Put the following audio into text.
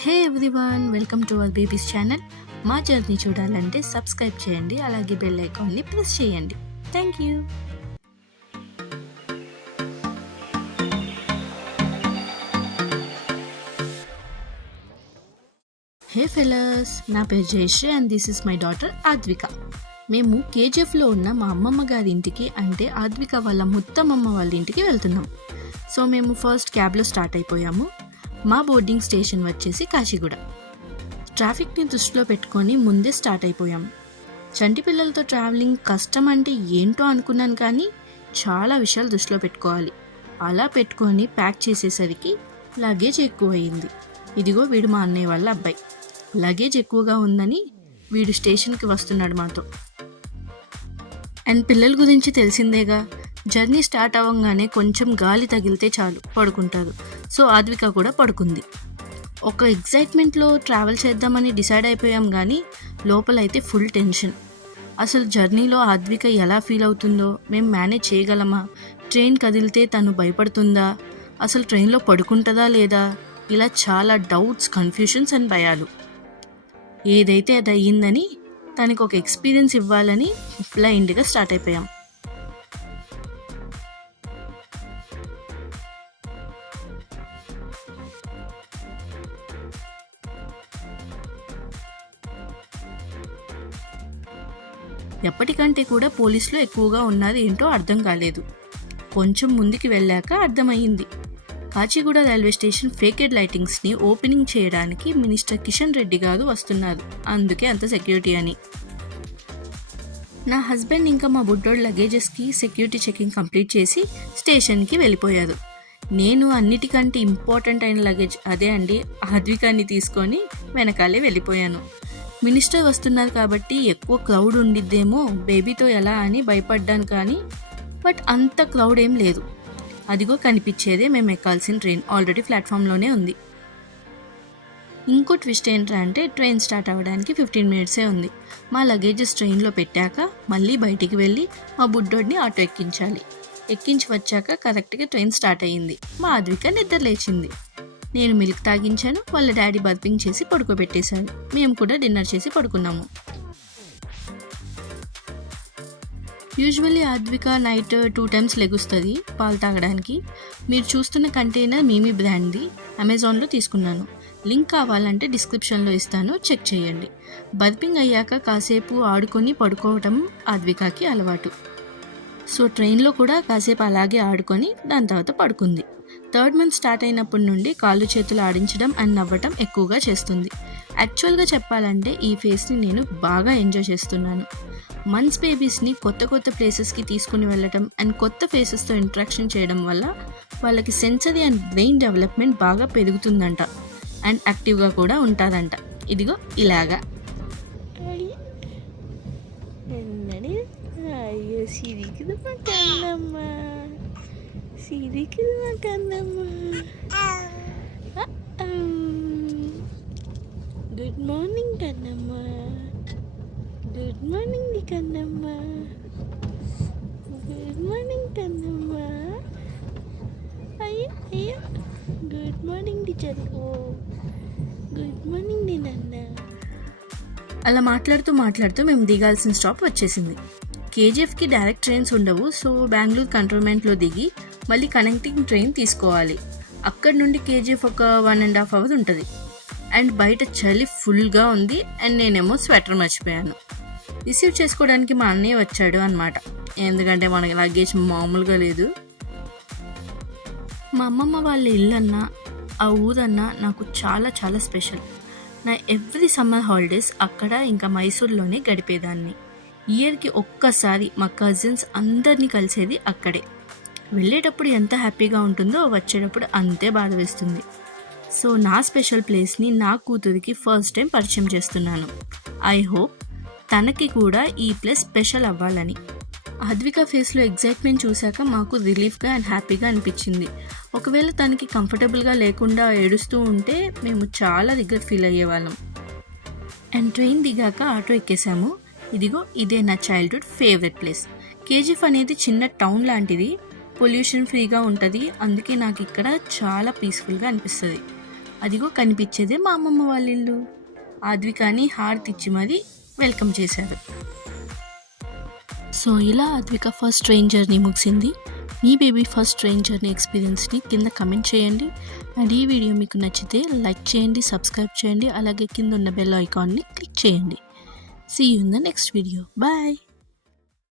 Hey everyone, welcome to our babies channel. మా journey చూడాలంటే subscribe చేయండి, అలాగే బెల్ ఐకాన్ని ప్రెస్ చేయండి. Thank you. హే ఫెలర్స్, నా పేరు Jayashree and this is my daughter Advika. మేము కేజీఎఫ్లో ఉన్న మా అమ్మమ్మ గారి ఇంటికి, అంటే ఆద్విక వాళ్ళ ముత్తమ్మమ్మ వాళ్ళ ఇంటికి వెళ్తున్నాం. సో మేము ఫస్ట్ క్యాబ్లో స్టార్ట్ అయిపోయాము. మా బోర్డింగ్ స్టేషన్ వచ్చేసి కాచిగూడ. ట్రాఫిక్ని దృష్టిలో పెట్టుకొని ముందే స్టార్ట్ అయిపోయాం. చంటి పిల్లలతో ట్రావెలింగ్ కష్టం అంటే ఏంటో అనుకున్నాను, కానీ చాలా విషయాలు దృష్టిలో పెట్టుకోవాలి. అలా పెట్టుకొని ప్యాక్ చేసేసరికి లగేజ్ ఎక్కువయింది. ఇదిగో వీడు మా అన్నయ్య వాళ్ళ అబ్బాయి. లగేజ్ ఎక్కువగా ఉందని వీడు స్టేషన్కి వస్తున్నాడు మాతో. అండ్ పిల్లల గురించి తెలిసిందేగా, జర్నీ స్టార్ట్ అవ్వగానే కొంచెం గాలి తగిలితే చాలు పడుకుంటారు. సో ఆద్విక కూడా పడుకుంది. ఒక ఎగ్జైట్మెంట్లో ట్రావెల్ చేద్దామని డిసైడ్ అయిపోయాం, కానీ లోపలైతే ఫుల్ టెన్షన్. అసలు జర్నీలో ఆద్విక ఎలా ఫీల్ అవుతుందో, మేము మేనేజ్ చేయగలమా, ట్రైన్ కదిలితే తను భయపడుతుందా, అసలు ట్రైన్లో పడుకుంటుందా లేదా, ఇలా చాలా డౌట్స్, కన్ఫ్యూషన్స్ అండ్ భయాలు. ఏదైతే అది అయ్యిందని తనకు ఒక ఎక్స్పీరియన్స్ ఇవ్వాలని బ్లైండ్గా స్టార్ట్ అయిపోయాం. ఎప్పటికంటే కూడా పోలీసులు ఎక్కువగా ఉన్నది ఏంటో అర్థం కాలేదు. కొంచెం ముందుకు వెళ్ళాక అర్థమయ్యింది. కాచిగూడ రైల్వే స్టేషన్ ఫేకెడ్ లైటింగ్స్ని ఓపెనింగ్ చేయడానికి మినిస్టర్ కిషన్ రెడ్డి గారు వస్తున్నారు, అందుకే అంత సెక్యూరిటీ అని. నా హస్బెండ్ ఇంకా మా బుడ్డోడ్ లగేజెస్కి సెక్యూరిటీ చెకింగ్ కంప్లీట్ చేసి స్టేషన్కి వెళ్ళిపోయారు. నేను అన్నిటికంటే ఇంపార్టెంట్ అయిన లగేజ్, అదే అండి ఆద్వికాన్ని తీసుకొని వెనకాలే వెళ్ళిపోయాను. మినిస్టర్ వస్తున్నారు కాబట్టి ఎక్కువ క్రౌడ్ ఉండిద్దేమో, బేబీతో ఎలా అని భయపడ్డాను, కానీ బట్ అంత క్రౌడ్ ఏం లేదు. అదిగో కనిపించేదే మేము ఎక్కాల్సిన ట్రైన్ ఆల్రెడీ ప్లాట్ఫామ్లోనే ఉంది. ఇంకో ట్విస్ట్ ఏంట్రా అంటే, ట్రైన్ స్టార్ట్ అవ్వడానికి 15 మినిట్సే ఉంది. మా లగేజెస్ ట్రైన్లో పెట్టాక మళ్ళీ బయటికి వెళ్ళి మా బుడ్డోడిని ఆటో ఎక్కించాలి. ఎక్కించి వచ్చాక కరెక్ట్గా ట్రైన్ స్టార్ట్ అయ్యింది. మా ఆద్విక నిద్ర లేచింది. నేను మిల్క్ తాగించాను, వాళ్ళ డాడీ బర్పింగ్ చేసి పడుకోబెట్టేశాను. మేము కూడా డిన్నర్ చేసి పడుకున్నాము. యూజువల్లీ ఆద్విక నైట్ 2 times లెగుస్తుంది పాలు తాగడానికి. మీరు చూస్తున్న కంటైనర్ మీమీ బ్రాండ్ది, అమెజాన్లో తీసుకున్నాను. లింక్ కావాలంటే డిస్క్రిప్షన్లో ఇస్తాను, చెక్ చేయండి. బర్పింగ్ అయ్యాక కాసేపు ఆడుకొని పడుకోవటం ఆద్వికకి అలవాటు. సో ట్రైన్లో కూడా కాసేపు అలాగే ఆడుకొని దాని తర్వాత పడుకుంది. 3rd month స్టార్ట్ అయినప్పటి నుండి కాళ్ళు చేతులు ఆడించడం అండ్ నవ్వటం ఎక్కువగా చేస్తుంది. యాక్చువల్గా చెప్పాలంటే ఈ ఫేస్ని నేను బాగా ఎంజాయ్ చేస్తున్నాను. మంత్స్ బేబీస్ని కొత్త కొత్త ప్లేసెస్కి తీసుకుని వెళ్ళటం అండ్ కొత్త ఫేసెస్తో ఇంట్రాక్షన్ చేయడం వల్ల వాళ్ళకి సెన్సరీ అండ్ బ్రెయిన్ డెవలప్మెంట్ బాగా పెరుగుతుందంట అండ్ యాక్టివ్గా కూడా ఉంటుందంట. ఇదిగో ఇలాగా. Good morning Kannamma, good morning the Kannamma, good morning Kannamma, అయ్యో అయ్యో, గుడ్ మార్నింగ్ ది చదువు, గుడ్ మార్నింగ్ ది నాన్న. అలా మాట్లాడుతూ మేము దిగాల్సిన స్టాప్ వచ్చేసింది. కేజీఎఫ్కి డైరెక్ట్ ట్రైన్స్ ఉండవు. సో బెంగళూరు కంటోన్మెంట్లో దిగి మళ్ళీ కనెక్టింగ్ ట్రైన్ తీసుకోవాలి. అక్కడ నుండి కేజీఎఫ్ ఒక 1.5 hours ఉంటుంది. అండ్ బయట చలి ఫుల్గా ఉంది అండ్ నేనేమో స్వెటర్ మర్చిపోయాను. రిసీవ్ చేసుకోవడానికి మా అన్నయ్య వచ్చాడు అనమాట, ఎందుకంటే మనకి లగేజ్ మామూలుగా లేదు. మా అమ్మమ్మ వాళ్ళ ఇల్లన్నా ఆ ఊరన్నా నాకు చాలా చాలా స్పెషల్. నా ఎవ్రీ సమ్మర్ హాలిడేస్ అక్కడ ఇంకా మైసూర్లోనే గడిపేదాన్ని. ఇయర్కి ఒక్కసారి మా కజిన్స్ అందరినీ కలిసేది అక్కడే. వెళ్ళేటప్పుడు ఎంత హ్యాపీగా ఉంటుందో వచ్చేటప్పుడు అంతే బాధ వేస్తుంది. సో నా స్పెషల్ ప్లేస్ని నా కూతురికి ఫస్ట్ టైం పరిచయం చేస్తున్నాను. ఐ హోప్ తనకి కూడా ఈ ప్లేస్ స్పెషల్ అవ్వాలని. ఆద్విక ఫేస్లో ఎగ్జైట్మెంట్ చూశాక మాకు రిలీఫ్గా అండ్ హ్యాపీగా అనిపించింది. ఒకవేళ తనకి కంఫర్టబుల్గా లేకుండా ఏడుస్తూ ఉంటే మేము చాలా రిగ్రెట్ ఫీల్ అయ్యేవాళ్ళం. అండ్ ట్రైన్ దిగాక ఆటో ఎక్కేసాము. ఇదిగో ఇదే నా చైల్డ్హుడ్ ఫేవరెట్ ప్లేస్. కేజీఎఫ్ అనేది చిన్న టౌన్ లాంటిది, పొల్యూషన్ ఫ్రీగా ఉంటుంది. అందుకే నాకు ఇక్కడ చాలా పీస్ఫుల్గా అనిపిస్తుంది. అదిగో కనిపించేదే మా అమ్మమ్మ వాళ్ళ ఇల్లు. ఆద్వికాని హారతి ఇచ్చి మరీ వెల్కమ్ చేశారు. సో ఇలా ఆద్విక ఫస్ట్ ట్రైన్ జర్నీ ముగిసింది. మీ బేబీ ఫస్ట్ ట్రైన్ జర్నీ ఎక్స్పీరియన్స్ని కింద కమెంట్ చేయండి. అండ్ ఈ వీడియో మీకు నచ్చితే లైక్ చేయండి, సబ్స్క్రైబ్ చేయండి, అలాగే కింద ఉన్న బెల్ ఐకాన్ని క్లిక్ చేయండి. See you in the next video. Bye.